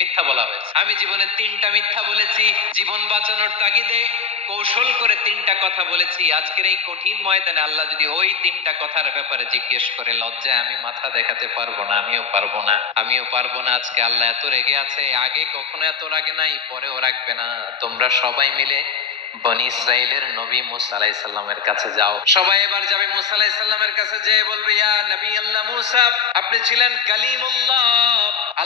মিথ্যা বলা হয়েছে। আমি জীবনে তিনটা মিথ্যা বলেছি, জীবন বাঁচানোর তাগিদে কৌশল করে তিনটা কথা বলেছি। আজকের এই কঠিন ময়দানে আল্লাহ যদি ওই তিনটা কথার ব্যাপারে জিজ্ঞেস করে, লজ্জায় আমি মাথা দেখাতে পারব না, আমিও পারব না, আমিও পারব না। আজকে আল্লাহ এত রেগে আছে, আগে কখনো এত রাগে নাই, পরেও রাখবে না। তোমরা সবাই মিলে বনি ইসরায়েলের নবী মুসা আলাইহিস সালামের কাছে যাও। সবাই এবার যাবে মুসা আলাইহিস সালামের কাছে যে বলবে, ইয়া নবী আল্লাহ মুসা, আপনি ছিলেন কালিমুল্লাহ।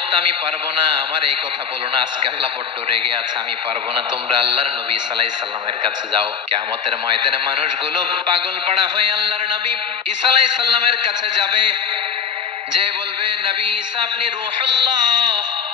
অনুতপ্ত আমি পারব না। আমার এই কথা বলো না। আজকে আল্লাহ বড্ড রেগে আছে, আমি পারব না। তোমরা আল্লাহর নবী সালাই সাল্লামের কাছে যাও। কেমতের ময়দানে মানুষগুলো পাগল পাড়া হয়ে আল্লাহর নবী ইসালাই সাল্লামের কাছে যাবে। যে বলবে, নবী ইসা আপনি রুহুল্লাহ।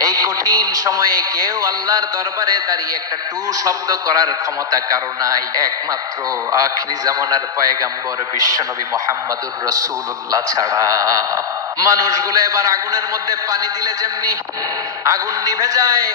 এই কঠিন সময়ে কেউ আল্লাহর দরবারে দাঁড়িয়ে একটা টু শব্দ করার ক্ষমতা কারও নাই। একমাত্র আখরি জামানার পয়গাম্বর বিশ্বনবী মোহাম্মদুর রসুল্লাহ ছাড়া। মানুষগুলো এবার আগুনের মধ্যে পানি দিলে যেমনি আগুন নিভে যায়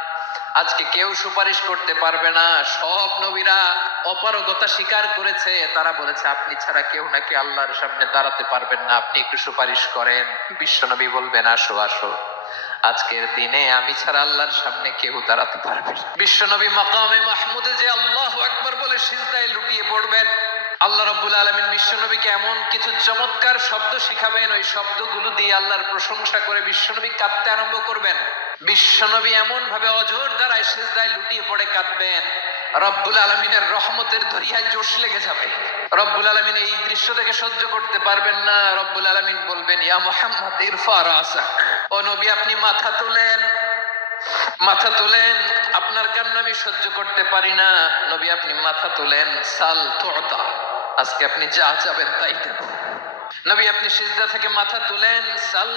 আজকে কেউ সুপারিশ করতে পারবে না। সব নবীরা অপারগতা স্বীকার করেছে। তারা বলেছে, আপনি ছাড়া কেউ নাকি আল্লাহর সামনে দাঁড়াতে পারবেন না। আপনি একটু সুপারিশ করেন। বিশ্বনবী বলবেন, আসো আসো। আজকের দিনে আমি ছাড়া আল্লাহর সামনে কেউ দাঁড়াতে পারবে বিশ্বনবী মাকামে মাহমুদে যে আল্লাহ আকবার বলে সিজদায় লুটিয়ে পড়বেন আল্লাহ রাব্বুল আলামিন বিশ্বনবীকে এমন কিছু চমৎকার শব্দ শিখাবেন, ওই শব্দগুলো দিয়ে আল্লাহর প্রশংসা করে বিশ্বনবী কাঁদতে আরম্ভ করবেন। বিশ্বনবী এমন ভাবে অজর দ্বারায় সিজদায় লুটিয়ে পড়ে কাঁদবেন, রব্বুল আলমিনের রহমতের দরিয়ায় জোশ লেগে যাবে। রব্বুল আলমিন এই দৃশ্য থেকে সহ্য করতে পারবেন না। রব্বুল আলমিন বলবেন, ইয়া মোহাম্মদ ইরফা রাসাক ও নবী, আপনি মাথা তোলেন মাথা তোলেন, আপনার কান্না আমি সহ্য করতে পারি না। নবী, আপনি মাথা তোলেন, সাল তোতা আজকে আপনি যা চাবেন তাই দেব। নবী, আপনি সিজদা থেকে মাথা তুলেন, সাল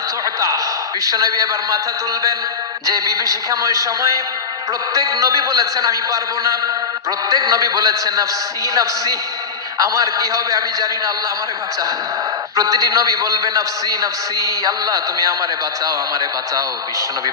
বিশ্ব নবী এবার মাথা তুলবেন। যে বিভীষিকাময় সময়ে প্রত্যেক নবী বলেছেন, আমি পারব না। প্রত্যেক নবী বলেছেন, নফসি নফসি। আমার কি হবে আমি জানি না, আল্লাহ আমারে বাঁচা প্রতিটি নবী বলবে, নফসি নফসি, আল্লাহ তুমি আমারে বাঁচাও আমারে বাঁচাও। বিশ্ব নবী